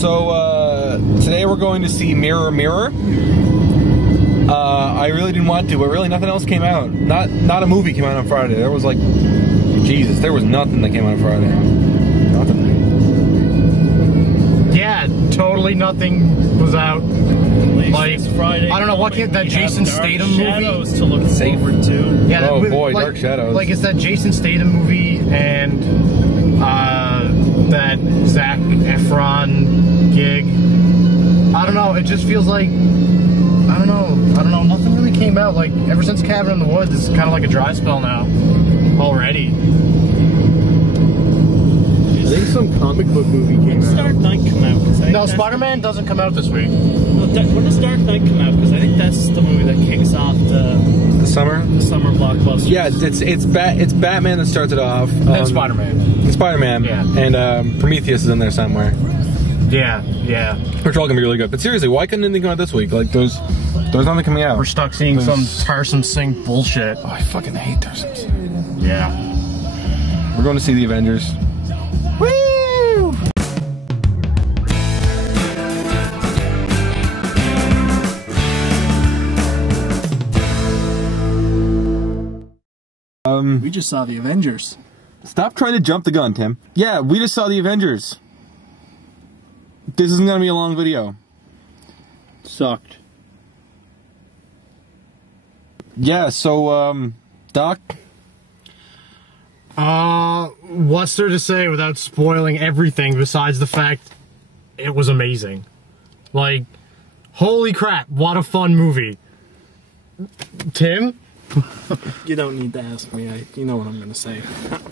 So, today we're going to see Mirror Mirror. I really didn't want to, but really nothing else came out. Not a movie came out on Friday. There was like, Jesus, there was nothing that came out on Friday. Nothing. Yeah, totally nothing was out. Like, Friday, I don't know, what came, that Jason Statham movie? Shadows to look forward to. Yeah, oh boy, like, Dark Shadows. Like, it's that Jason Statham movie and that Zac Efron gig. I don't know, it just feels like, I don't know, nothing really came out. Like, ever since Cabin in the Woods, it's kind of like a dry spell now, already. I think some comic book movie came out. Dark Knight come out? No, Spider-Man doesn't come out this week. When does Dark Knight come out? Because I think that's the movie that kicks off the summer blockbuster. Yeah, it's Batman that starts it off. And Spider-Man. Spider-Man. Yeah. And Prometheus is in there somewhere. Yeah. Which are all gonna be really good. But seriously, why couldn't anything come out this week? Like, there's nothing coming out. We're stuck seeing some Tarsem Singh bullshit. Oh, I fucking hate Tarsem Singh. Yeah. We're going to see the Avengers. Woo! We just saw the Avengers. Stop trying to jump the gun, Tim. Yeah, we just saw the Avengers. This isn't gonna be a long video. Sucked. Yeah, so, Doc? What's there to say without spoiling everything besides the fact it was amazing? Like, holy crap, what a fun movie. Tim? You don't need to ask me. You know what I'm going to say.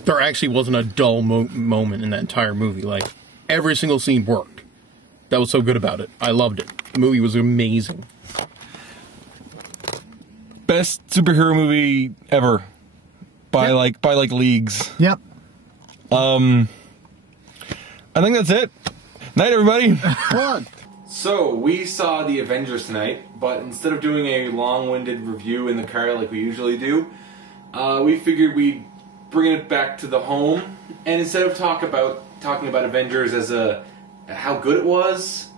There actually wasn't a dull moment in that entire movie. Like, every single scene worked. That was so good about it. I loved it. The movie was amazing. Best superhero movie ever. By like leagues. Yep. I think that's it. Night, everybody. Come on. So, we saw the Avengers tonight, but instead of doing a long-winded review in the car like we usually do, we figured we'd bring it back to the home, and instead of talking about Avengers as how good it was,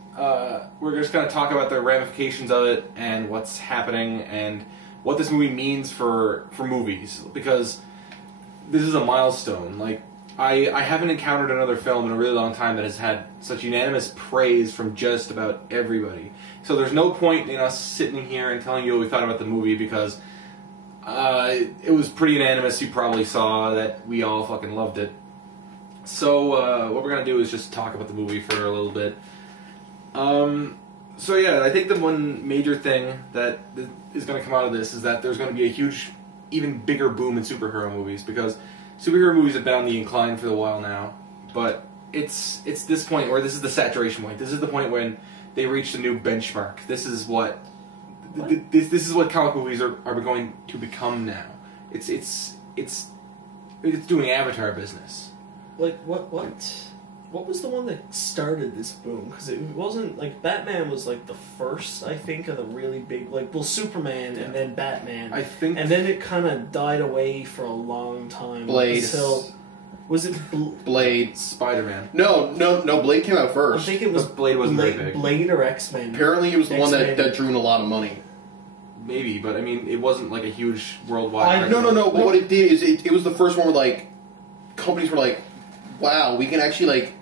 we're just going to talk about the ramifications of it and what's happening and what this movie means for movies, because this is a milestone. Like, I haven't encountered another film in a really long time that has had such unanimous praise from just about everybody. So there's no point in us sitting here and telling you what we thought about the movie, because it was pretty unanimous. You probably saw that we all fucking loved it. So what we're going to do is just talk about the movie for a little bit. So yeah, I think the one major thing that is going to come out of this is that there's going to be a huge, even bigger boom in superhero movies, because superhero movies have been on the incline for a while now, but it's this point where this is the saturation point. This is the point when they reached a new benchmark. This is what this is what comic movies are going to become now. It's doing Avatar business. Like what was the one that started this boom? Because it wasn't like Batman was like the first, I think, of the really big, like, well, Superman and then Batman. I think, and then it kind of died away for a long time. Blade. Until, was it Blade? Spider-Man. No. Blade came out first. I think it was Blade wasn't very big. Blade or X-Men. Apparently, it was the one that drew in a lot of money. Maybe, but I mean, it wasn't like a huge worldwide. No. But what it did is it was the first one where like companies were like, "Wow, we can actually like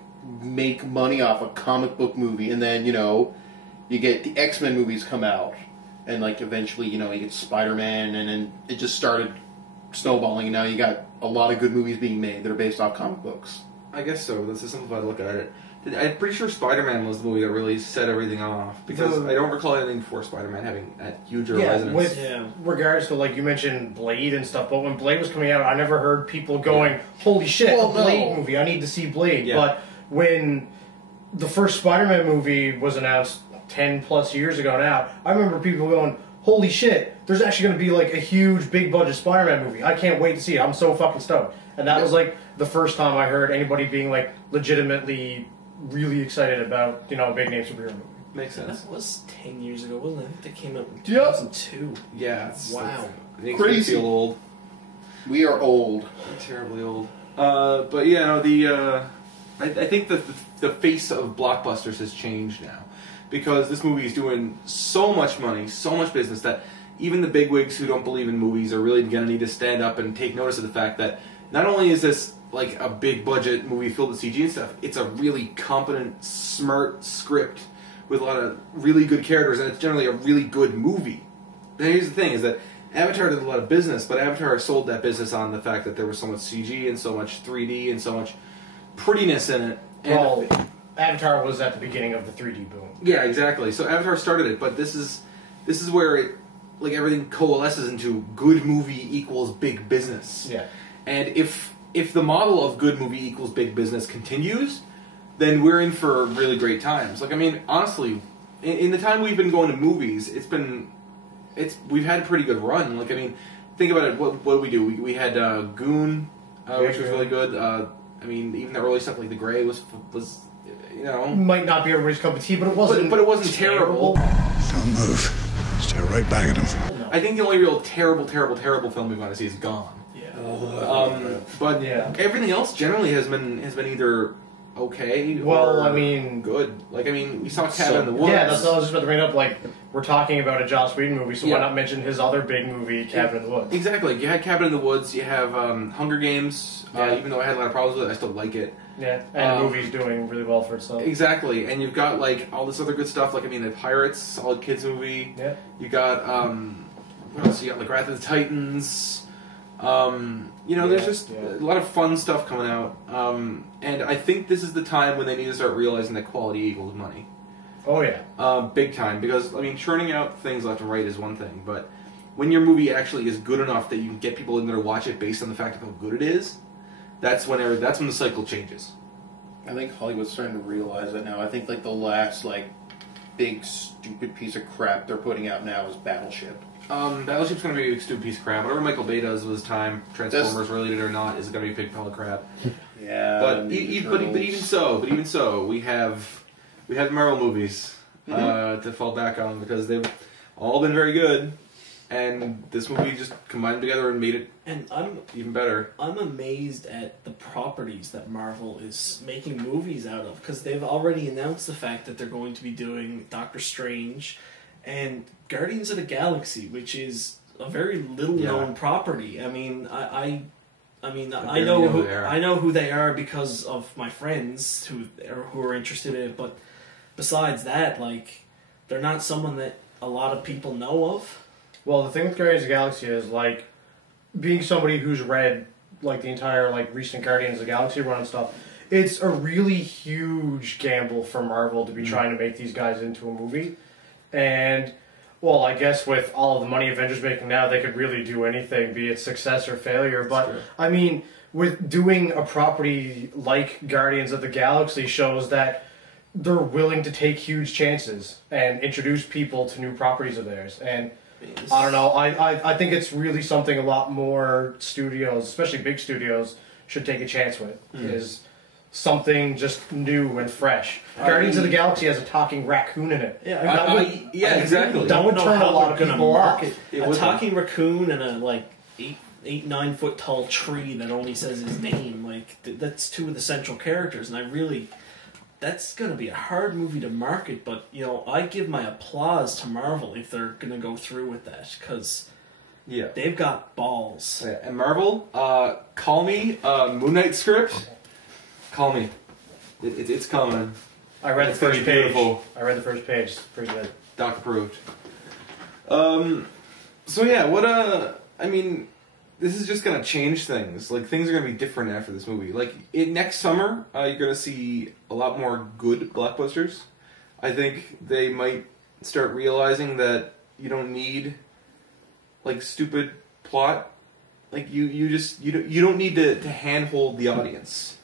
make money off a comic book movie," and then you get the X-Men movies come out, and like eventually you get Spider-Man, and then it just started snowballing, and now you got a lot of good movies being made that are based off comic books. I guess so. That's a simplified look at it. I'm pretty sure Spider-Man was the movie that really set everything off, because I don't recall anything before Spider-Man having that huge resonance. Regards to, like, you mentioned Blade and stuff, but when Blade was coming out, I never heard people going, "Holy shit, a Blade movie! I need to see Blade." Yeah. But when the first Spider-Man movie was announced 10 plus years ago now, I remember people going, "Holy shit, there's actually going to be like a huge big budget Spider-Man movie. I can't wait to see it. I'm so fucking stoked." And that was like the first time I heard anybody being like legitimately really excited about, a big name superhero movie. Makes sense. That was 10 years ago, wasn't it? I think that came out in 2002. Yeah. Wow. It makes me feel old. We are old. We're terribly old. But yeah, no, the I think that the face of blockbusters has changed now, because this movie is doing so much money, so much business, that even the bigwigs who don't believe in movies are really going to need to stand up and take notice of the fact that not only is this like a big budget movie filled with CG and stuff, it's a really competent, smart script with a lot of really good characters, and it's generally a really good movie. Now, here's the thing, is that Avatar did a lot of business, but Avatar sold that business on the fact that there was so much CG and so much 3D and so much prettiness in it. And well, Avatar was at the beginning of the 3D boom. Yeah, exactly. So Avatar started it, but this is where it, like, everything coalesces into good movie equals big business. Yeah. And if the model of good movie equals big business continues, then we're in for really great times. Like, I mean, honestly, in the time we've been going to movies, we've had a pretty good run. Like, I mean, think about it. What did we do? We had Goon, which was really good. I mean, even the early stuff like The Grey was you know, might not be everybody's cup of tea, but it wasn't. But it wasn't terrible. Don't move. Stare right back at him. I think the only real terrible film we've got to see is Gone. Yeah. But everything else generally has been either okay or good. Like, I mean, we saw Cabin in the Woods. Yeah, that's what I was just about to bring up. Like, we're talking about a Joss Whedon movie, so why not mention his other big movie, Cabin in the Woods? Exactly. You had Cabin in the Woods. You have Hunger Games. Even though I had a lot of problems with it, I still like it. Yeah, and the movie's doing really well for itself. Exactly, and you've got like all this other good stuff. Like, I mean, the Pirates, solid kids movie. Yeah. You got what else? You got like Wrath of the Titans. You know, there's just a lot of fun stuff coming out. And I think this is the time when they need to start realizing that quality equals money. Oh yeah. Big time, because I mean, churning out things left and right is one thing, but when your movie actually is good enough that you can get people in there to watch it based on the fact of how good it is, that's when the cycle changes. I think Hollywood's starting to realize that now. I think like the last like big stupid piece of crap they're putting out now is Battleship. Battleship's going to be a stupid piece of crap. Whatever Michael Bay does with his time, Transformers related or not, is going to be a big pile of crap. Yeah, but even so, we have Marvel movies to fall back on, because they've all been very good, and this movie just combined them together and made it even better. I'm amazed at the properties that Marvel is making movies out of, because they've already announced the fact that they're going to be doing Doctor Strange and Guardians of the Galaxy, which is a very little known property. I mean, I know who they are because of my friends who are interested in it, but besides that, like, they're not someone that a lot of people know of. Well, the thing with Guardians of the Galaxy is, like, being somebody who's read like the entire like recent Guardians of the Galaxy run and stuff, it's a really huge gamble for Marvel to be trying to make these guys into a movie. And, well, I guess with all of the money Avengers making now, they could really do anything, be it success or failure. But, I mean, with doing a property like Guardians of the Galaxy shows that they're willing to take huge chances and introduce people to new properties of theirs. And, I don't know, I think it's really something a lot more studios, especially big studios, should take a chance with, is something just new and fresh. Guardians of the Galaxy has a talking raccoon in it. Yeah, exactly. That would turn a lot of people off. A talking raccoon and a like 9 foot tall tree that only says his name. Like, that's two of the central characters, and that's going to be a hard movie to market. But you know, I give my applause to Marvel if they're going to go through with that, because they've got balls. Yeah, and Marvel, call me Moon Knight script. Call me. It's coming. I read the first page. Beautiful. I read the first page. It's pretty good. Doc approved. So yeah, I mean, this is just gonna change things. Like, things are gonna be different after this movie. Like, next summer, you're gonna see a lot more good blockbusters. I think they might start realizing that you don't need like stupid plot. Like, you don't need to handhold the audience.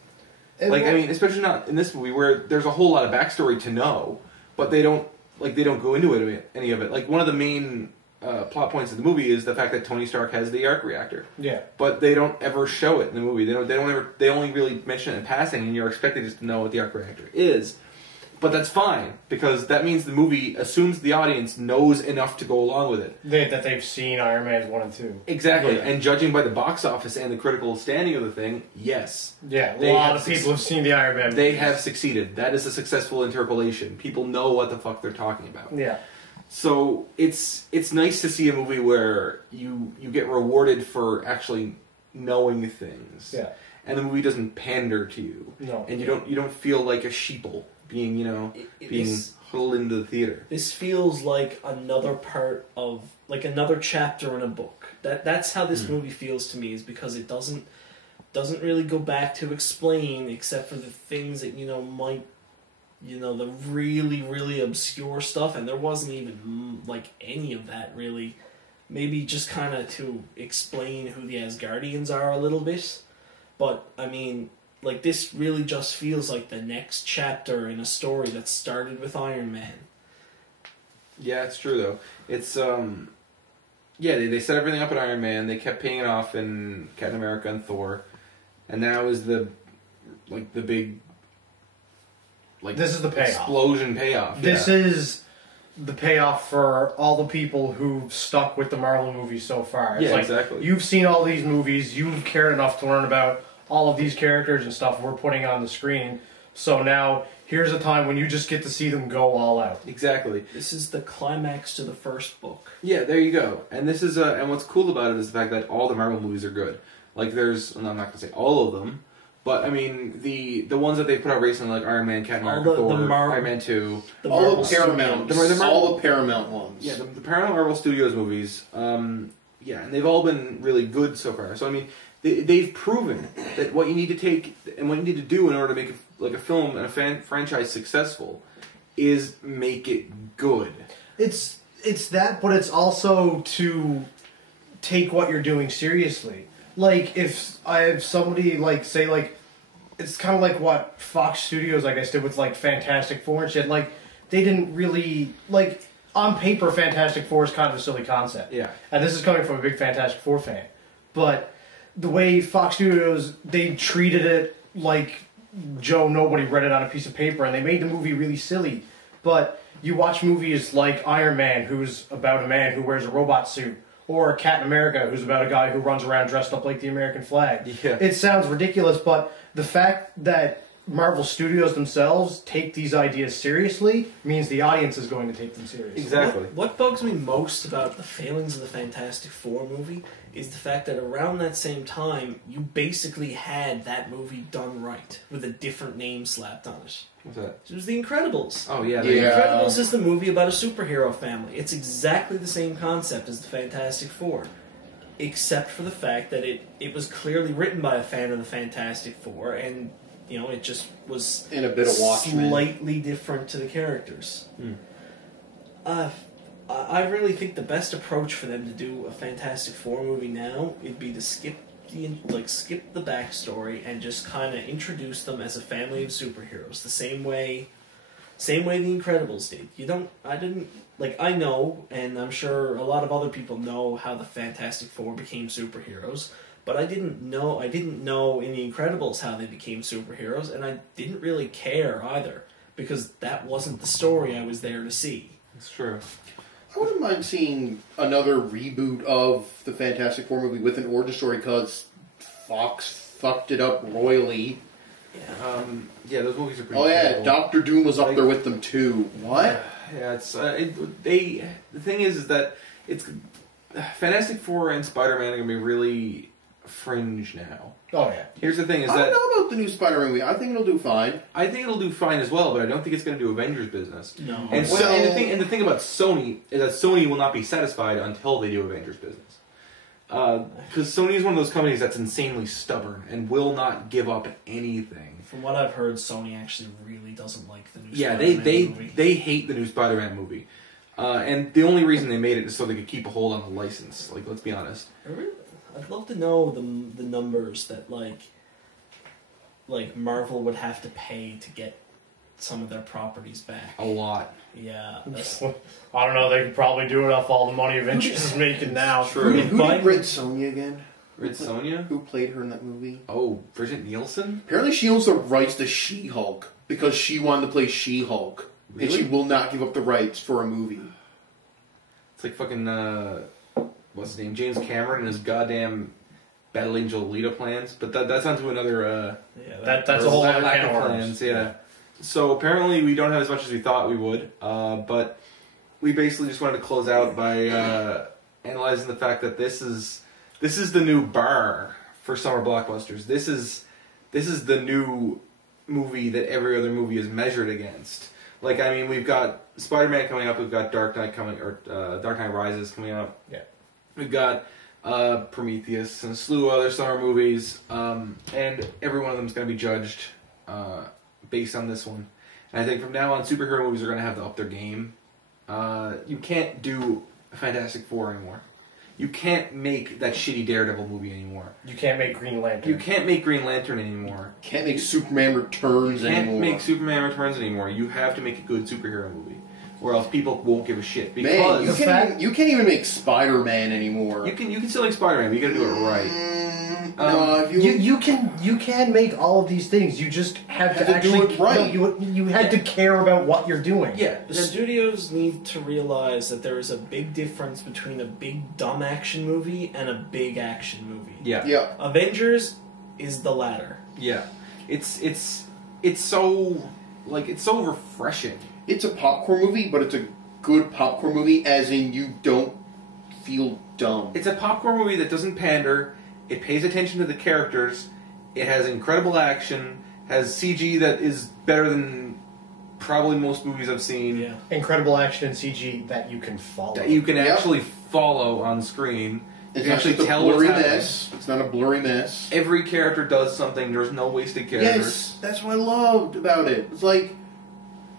Like, I mean, especially not in this movie where there's a whole lot of backstory to know, but they don't go into any of it. Like, one of the main plot points of the movie is the fact that Tony Stark has the arc reactor. Yeah. But they don't ever show it in the movie. They only really mention it in passing, and you're expected just to know what the arc reactor is. But that's fine, because that means the movie assumes the audience knows enough to go along with it. That they've seen Iron Man 1 and 2. Exactly, Yeah. and judging by the box office and the critical standing of the thing, yes. Yeah, a They lot have of people have seen the Iron Man They movies. have succeeded. That is a successful interpolation. People know what the fuck they're talking about. Yeah. So it's nice to see a movie where you get rewarded for actually knowing things. Yeah. And the movie doesn't pander to you. No. And you don't feel like a sheeple being, being This- huddled into the theater. This feels like another part of, like another chapter in a book. That's how this movie feels to me, is because it doesn't really go back to explain, except for the things that might, the really really obscure stuff, and there wasn't even like any of that really. Maybe just kind of to explain who the Asgardians are a little bit, but I mean. Like, this really just feels like the next chapter in a story that started with Iron Man. Yeah, it's true though. It's they set everything up in Iron Man. They kept paying it off in Captain America and Thor, and now is the big This is the payoff. explosion payoff. This yeah. is the payoff for all the people who've stuck with the Marvel movies so far. It's Yeah, like, exactly. You've seen all these movies, you've cared enough to learn about all of these characters and stuff we're putting on the screen. So now, here's a time when you just get to see them go all out. Exactly. This is the climax to the first book. Yeah, there you go. And this is and what's cool about it is the fact that all the Marvel movies are good. Like I'm not gonna say all of them, but I mean the ones that they put out recently, like Iron Man, Captain America, the Thor, Mar- Iron Man 2. The All Marvel the Paramount, Studios. all the Paramount ones. Yeah, the Paramount Marvel Studios movies. and they've all been really good so far. So I mean, they've proven that what you need to take and what you need to do in order to make a film and a franchise successful is make it good. It's that, but it's also to take what you're doing seriously. Like, if I have somebody, like, say, like, it's kind of like what Fox Studios, I guess, did with, like, Fantastic Four and shit. Like, they didn't really, like, on paper, Fantastic Four is kind of a silly concept. Yeah. And this is coming from a big Fantastic Four fan. But the way Fox Studios, they treated it like Joe Nobody read it on a piece of paper, and they made the movie really silly. But you watch movies like Iron Man, who's about a man who wears a robot suit, or Captain America, who's about a guy who runs around dressed up like the American flag. Yeah. It sounds ridiculous, but the fact that Marvel Studios themselves take these ideas seriously means the audience is going to take them seriously. Exactly. What bugs me most about the failings of the Fantastic Four movie is the fact that around that same time, you basically had that movie done right, with a different name slapped on it. What's that? It was The Incredibles. Oh yeah. The Yeah. Incredibles is the movie about a superhero family. It's exactly the same concept as the Fantastic Four, except for the fact that it was clearly written by a fan of the Fantastic Four, and it just was And a bit of Watchmen. slightly different to the characters. I really think the best approach for them to do a Fantastic Four movie now would be to skip the backstory and just kind of introduce them as a family of superheroes, the same way the Incredibles did. I know, and I'm sure a lot of other people know how the Fantastic Four became superheroes, but I didn't know in the Incredibles how they became superheroes, and I didn't really care either, because that wasn't the story I was there to see. It's true. I wouldn't mind seeing another reboot of the Fantastic Four movie with an origin story, because Fox fucked it up royally. Yeah, those movies are pretty. Oh yeah, terrible. Doctor Doom was up there with them too. What? Yeah, it's the thing is that it's Fantastic Four and Spider-Man are gonna be really fringe now. Oh, yeah. Here's the thing: is I that don't know about the new Spider-Man movie. I think it'll do fine. I think it'll do fine as well, but I don't think it's gonna do Avengers business. No. And Well- and the thing about Sony is that Sony will not be satisfied until they do Avengers business. Because Sony is one of those companies that's insanely stubborn and will not give up anything. From what I've heard, Sony actually really doesn't like the new Yeah, Spider-Man they movie. hate the new Spider-Man movie. And the only reason they made it is so they could keep a hold on the license. Like, let's be honest. I'd love to know the numbers that like Marvel would have to pay to get some of their properties back. A lot. Yeah, I don't know, they could probably do it off all the money Avengers is making now. True. Who did Red Sonja again? Red Sonja? Who played her in that movie? Oh, Bridget Nielsen? Apparently she owns the rights to She-Hulk. because she wanted to play She-Hulk. Really? And she will not give up the rights for a movie. It's like fucking, what's his name? James Cameron and his goddamn Battle Angel Alita plans. But that's onto another, that's a whole other lack can of of plans, worms. yeah. So apparently we don't have as much as we thought we would, but we basically just wanted to close out by analyzing the fact that this is the new bar for summer blockbusters. This is the new movie that every other movie is measured against. Like, I mean, we've got Spider-Man coming up, we've got Dark Knight Rises coming up. Yeah. We've got Prometheus and a slew of other summer movies, and every one of them is going to be judged based on this one. And I think from now on, superhero movies are going to have to up their game. You can't do a Fantastic Four anymore. You can't make that shitty Daredevil movie anymore. You can't make Green Lantern. You can't make Green Lantern anymore. Can't make Superman Returns anymore. You can't make Superman Returns anymore. You have to make a good superhero movie, or else people won't give a shit. Man, Because you can't even make Spider-Man anymore. you can still make Spider-Man, but you got to do it right. No, if You can make all of these things. You just have to do actually it right. No, you had to care about what you're doing. Yeah, The studios need to realize that there is a big difference between a big dumb action movie and a big action movie. yeah. Avengers is the latter. Yeah, it's so refreshing. It's a popcorn movie, but it's a good popcorn movie, as in you don't feel dumb. It's a popcorn movie that doesn't pander. It pays attention to the characters. It has incredible action. Has CG that is better than probably most movies I've seen. Yeah. Incredible action and CG that you can follow. That you can Yep. actually follow on screen. You It's can not actually just a tell what's blurry happening. mess. It's not a blurry mess. Every character does something. There's no wasted characters. Yes, that's what I loved about it. It's like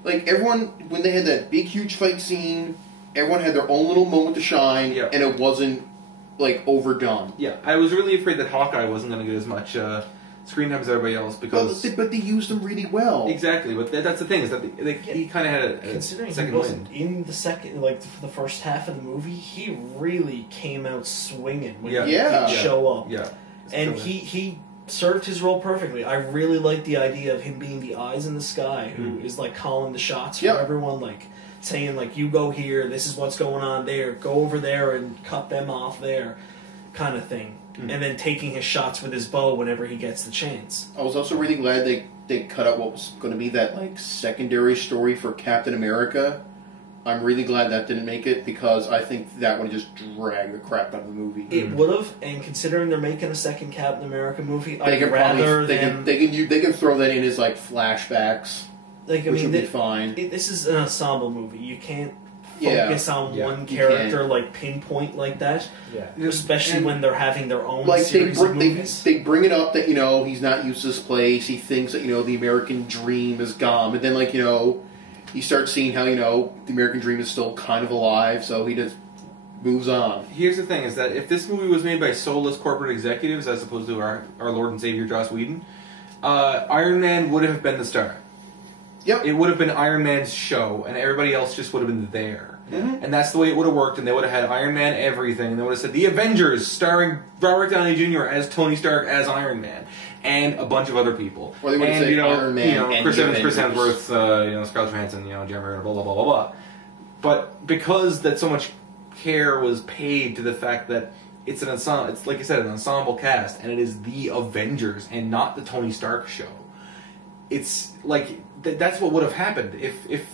everyone, when they had that big, huge fight scene, everyone had their own little moment to shine, Yep. and it wasn't, overdone. Yeah, I was really afraid that Hawkeye wasn't going to get as much screen time as everybody else because... But they used them really well. Exactly, but that's the thing, is that he kind of had a Considering second he wasn't wind. in the second, for the first half of the movie, he really came out swinging when he Yeah. did show up. Yeah. And It's he served his role perfectly. I really like the idea of him being the eyes in the sky, who Mm. is calling the shots for Yep. everyone, saying you go here, this is what's going on there, go over there and cut them off there, kind of thing. And then taking his shots with his bow whenever he gets the chance. I was also really glad they cut out what was going to be that secondary story for Captain America. I'm really glad that didn't make it, because I think that would just drag the crap out of the movie. It would have, and considering they're making a second Captain America movie, They I'd can rather probably they can throw that in as flashbacks, which would be fine. This is an ensemble movie. You can't Yeah. focus on Yeah. one You character pinpoint like that. Yeah. Especially when they're having their own They series of movies. they bring it up that he's not used to this place. He thinks that the American dream is gone, but then he starts seeing how the American dream is still kind of alive. So he just moves on. Here's the thing, is that if this movie was made by soulless corporate executives as opposed to our Lord and Savior Joss Whedon, Iron Man would have been the star. Yep. It would have been Iron Man's show, and everybody else just would have been there. Mhm. And that's the way it would have worked, and they would have had Iron Man everything, and they would have said, The Avengers, starring Robert Downey Jr. as Tony Stark as Iron Man, and a bunch of other people. Or they would have and, said Iron Man and Chris the Evans, Chris Avengers. Hemsworth, Scarlett Johansson, Jeremy Renner, blah, blah, blah, blah, blah. But because that so much care was paid to the fact that it's an ensemble, it's like you said, an ensemble cast, and it is the Avengers and not the Tony Stark show. It's that's what would have happened if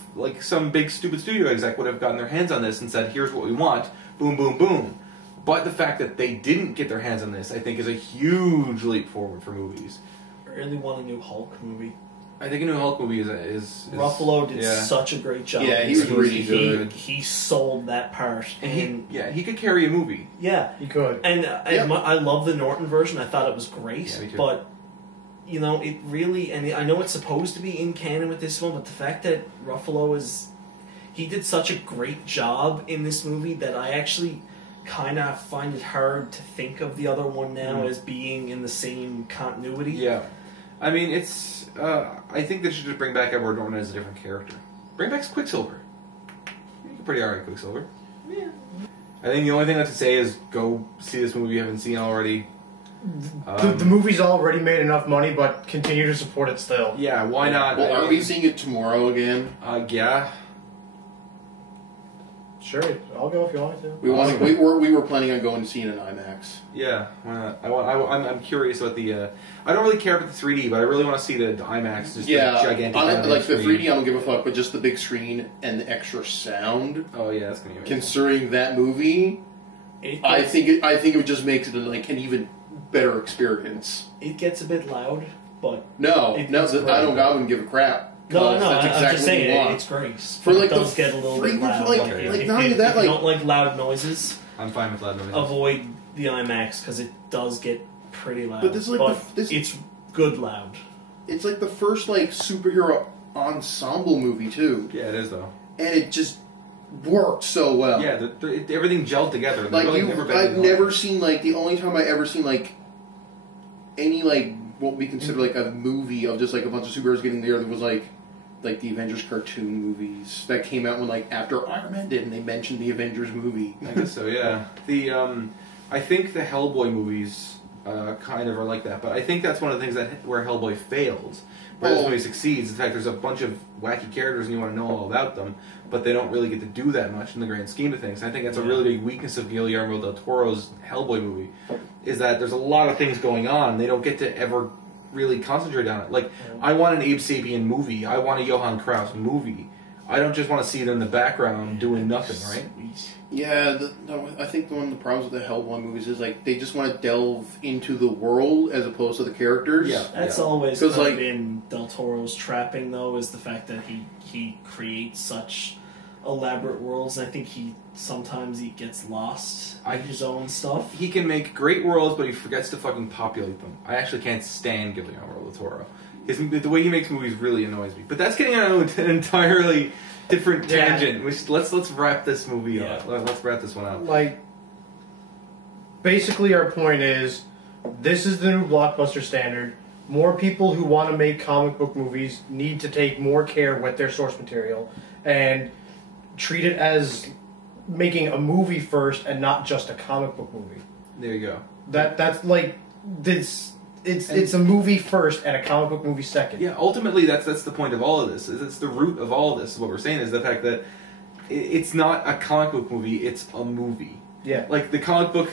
some big stupid studio exec would have gotten their hands on this and said, here's what we want, boom, boom, boom. But the fact that they didn't get their hands on this, I think, is a huge leap forward for movies. I really want a new Hulk movie. I think a new Hulk movie is Ruffalo did yeah. such a great job. Yeah, he was really good. He sold that part. And he could carry a movie. Yeah. You could. And Yeah. I love the Norton version. I thought it was great. Yeah, me too. But, it really... And I know it's supposed to be in canon with this one, but the fact that Ruffalo he did such a great job in this movie that I actually kind of find it hard to think of the other one now as being in the same continuity. Yeah. I mean, it's... I think they should just bring back Edward Norton as a different character. Bring back Quicksilver. You're pretty alright, Quicksilver. Yeah. I think the only thing I have to say is go see this movie you haven't seen already. The movie's already made enough money, but continue to support it still. Yeah, why not? Well, are we seeing it tomorrow again? Yeah. Sure, I'll go if you want to. We were planning on going to see it in IMAX. Yeah, why not? I'm curious about the. I don't really care about the 3D, but I really want to see the IMAX. Just Yeah, the gigantic. like the screen. 3D, I don't give a fuck, but just the big screen and the extra sound. Oh yeah, that's gonna be amazing. Considering that movie, I think it would just makes it like an even better experience. It gets a bit loud, but I wouldn't give a crap. No, That's exactly I'm just saying what you want. it's great. For like it does get a little bit loud. Like not only if that, you don't like loud noises, I'm fine with loud noises. avoid the IMAX because it does get pretty loud. But this is like it's good loud. It's like the first like superhero ensemble movie too. Yeah, it is though, and it just worked so well. Yeah, everything gelled together. Like I've never seen like the only time I ever seen like any like what we consider like a movie of just like a bunch of superheroes getting there. That was like the Avengers cartoon movies that came out when like after Iron Man did, and they mentioned the Avengers movie. I guess so. Yeah. I think the Hellboy movies kind of are like that, but I think that's one of the things where Hellboy fails. Where this movie succeeds. In fact, there's a bunch of wacky characters and you want to know all about them, but they don't really get to do that much in the grand scheme of things. And I think that's a really big weakness of Guillermo del Toro's Hellboy movie, is that there's a lot of things going on and they don't get to ever really concentrate on it. Like, I want an Abe Sapien movie. I want a Johann Kraus movie. I don't just want to see it in the background doing nothing, right? Yeah, I think one of the problems with the Hellboy movies is like they just want to delve into the world as opposed to the characters. Yeah, that's always kind of been Del Toro's trapping, though, is the fact that he creates such elaborate worlds. I think sometimes he gets lost in his own stuff. He can make great worlds, but he forgets to fucking populate them. I actually can't stand Guillermo del Toro. The way he makes movies really annoys me. But that's getting on an entirely different tangent. Let's wrap this movie up. Let's wrap this one up. Like, basically our point is, this is the new blockbuster standard. More people who want to make comic book movies need to take more care with their source material and treat it as making a movie first and not just a comic book movie. There you go. That's like this. It's a movie first and a comic book movie second. Yeah, ultimately that's the point of all of this. It's the root of all of this. What we're saying is the fact that it's not a comic book movie, it's a movie. Yeah. Like, the comic book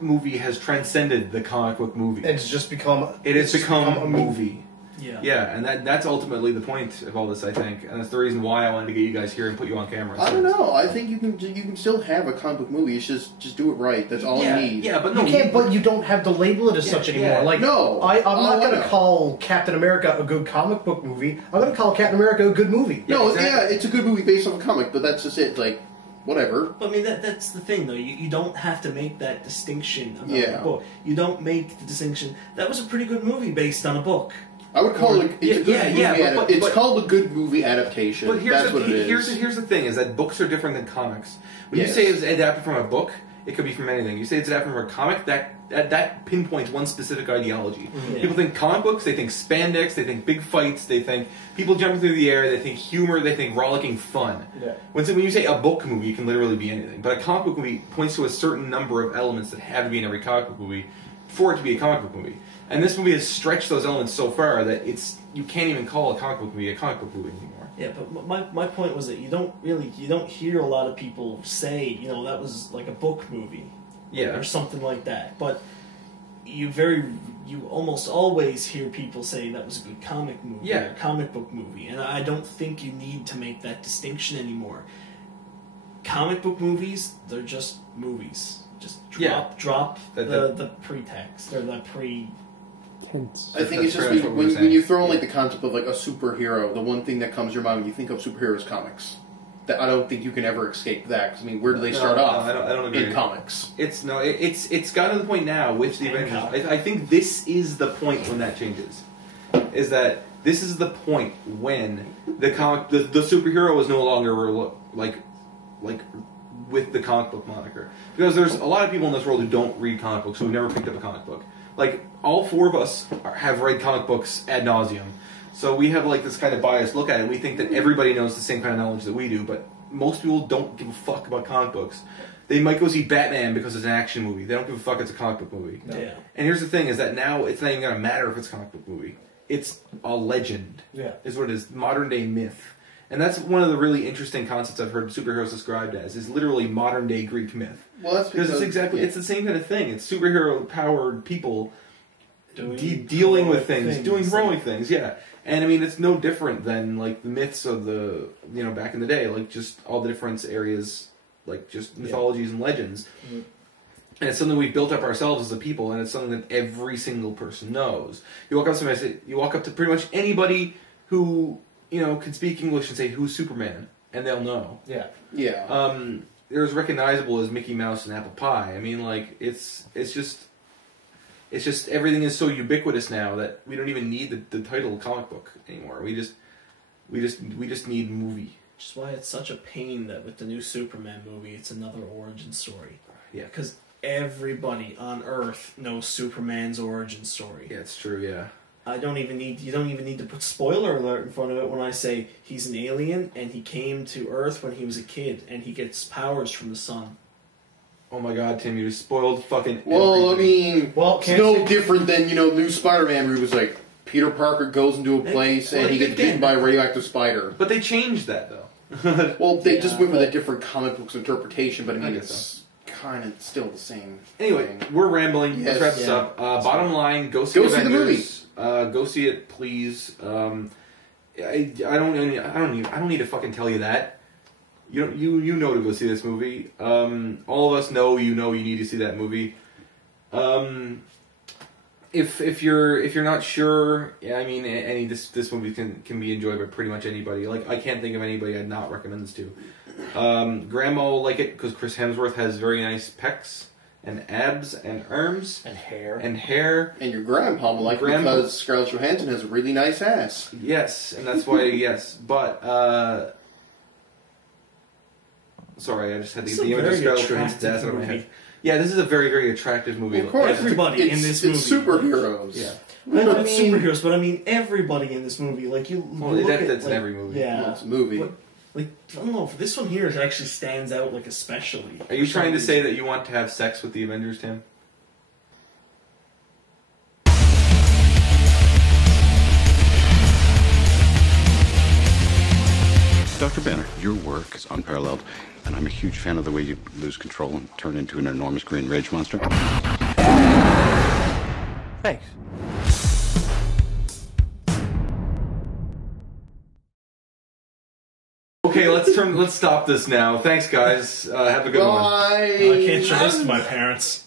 movie has transcended the comic book movie. It's just become... It has become a movie. Yeah. Yeah, and that's ultimately the point of all this, I think. And that's the reason why I wanted to get you guys here and put you on camera. I don't know. I think you can still have a comic book movie. It's just do it right. That's all you need. Yeah, but no, you can't. But you don't have to label it as such anymore. Yeah. Like, no, I'm not going to call Captain America a good comic book movie. I'm going to call Captain America a good movie. No, it's a good movie based on a comic, but that's just it. Like, whatever. But I mean, that's the thing, though. You don't have to make that distinction about the book. You don't make the distinction. That was a pretty good movie based on a book. I would call it it's a good movie. It's called a good movie adaptation. But that's what it is. Here's the thing: is that books are different than comics. When you say it's adapted from a book, it could be from anything. You say it's adapted from a comic, that pinpoints one specific ideology. Yeah. People think comic books, they think spandex, they think big fights, they think people jumping through the air, they think humor, they think rollicking fun. Yeah. When you say a book movie, it can literally be anything. But a comic book movie points to a certain number of elements that have to be in every comic book movie for it to be a comic book movie. And this movie has stretched those elements so far that you can't even call a comic book movie anymore. Yeah, but my point was that you don't hear a lot of people say, that was like a book movie. Yeah. Or something like that. But you almost always hear people say that was a good comic movie or comic book movie. And I don't think you need to make that distinction anymore. Comic book movies, they're just movies. Just drop the pretext or the pre... I think it's just when you throw in like the concept of like a superhero, the one thing that comes to your mind when you think of superheroes comics. That I don't think you can ever escape that. Because I mean, where do they start off? I don't agree. In comics. It's gotten to the point now with the Avengers. I think this is the point when that changes. Is that this is the point when the superhero is no longer like with the comic book moniker, because there's a lot of people in this world who don't read comic books, who've never picked up a comic book. Like, all four of us have read comic books ad nauseum, so we have like this kind of biased look at it. We think that everybody knows the same kind of knowledge that we do, but most people don't give a fuck about comic books. They might go see Batman because it's an action movie. They don't give a fuck it's a comic book movie. No. Yeah. And here's the thing, is that now it's not even going to matter if it's a comic book movie. It's a legend. Yeah. Is what it is. Modern day myth. And that's one of the really interesting concepts I've heard superheroes described as, is literally modern day Greek myth. Well, that's because it's exactly, it's the same kind of thing. It's superhero powered people Doing dealing with things, doing heroic things, yeah. And I mean, it's no different than like the myths of the, you know, back in the day, like just all the different areas, like just mythologies and legends. Mm-hmm. And it's something we've built up ourselves as a people, and it's something that every single person knows. You walk up to somebody, you walk up to pretty much anybody who, you know, can speak English and say, "Who's Superman?" and they'll know. Yeah. Yeah. They're as recognizable as Mickey Mouse and Apple Pie. I mean, like, it's just everything is so ubiquitous now that we don't even need the title comic book anymore. We just need movie. Which is why it's such a pain that with the new Superman movie, it's another origin story. Yeah. Because everybody on Earth knows Superman's origin story. Yeah, it's true, yeah. You don't even need to put spoiler alert in front of it when I say he's an alien and he came to Earth when he was a kid and he gets powers from the sun. Oh my god, Tim, you just spoiled fucking Well, everything. I mean, it's no different than, you know, new Spider-Man where it was like, Peter Parker goes into a place and he gets bitten by a radioactive spider. But they changed that, though. Well, they just went with a different comic book's interpretation, but I mean, it's kind of still the same Anyway, thing. We're rambling. Yes. Let's wrap this up. Bottom line, go see Avengers. See the movie. Go see it, please. I don't need to fucking tell you that. You know to go see this movie. All of us know you need to see that movie. If you're not sure, yeah, I mean, this movie can be enjoyed by pretty much anybody. Like, I can't think of anybody I'd not recommend this to. Grandma will like it because Chris Hemsworth has very nice pecs and abs and arms and hair and your grandpa will like it because Scarlett Johansson has a really nice ass. Yes, and that's why yes, but sorry, I just had to get the image of Scarlett Johansson's ass out of my head. Yeah, this is a very, very attractive movie. Well, of course, everybody in this movie. It's superheroes. Yeah. Not superheroes, but I mean everybody in this movie. Like that's in every movie. Yeah, well, it's a movie. But, like, I don't know, for this one here, it actually stands out, like, especially. Are you trying to say that you want to have sex with the Avengers, Tim? Dr. Banner, your work is unparalleled, and I'm a huge fan of the way you lose control and turn into an enormous green rage monster. Thanks. Okay, let's stop this now. Thanks, guys. Have a good one. Bye. I can't show this to my parents.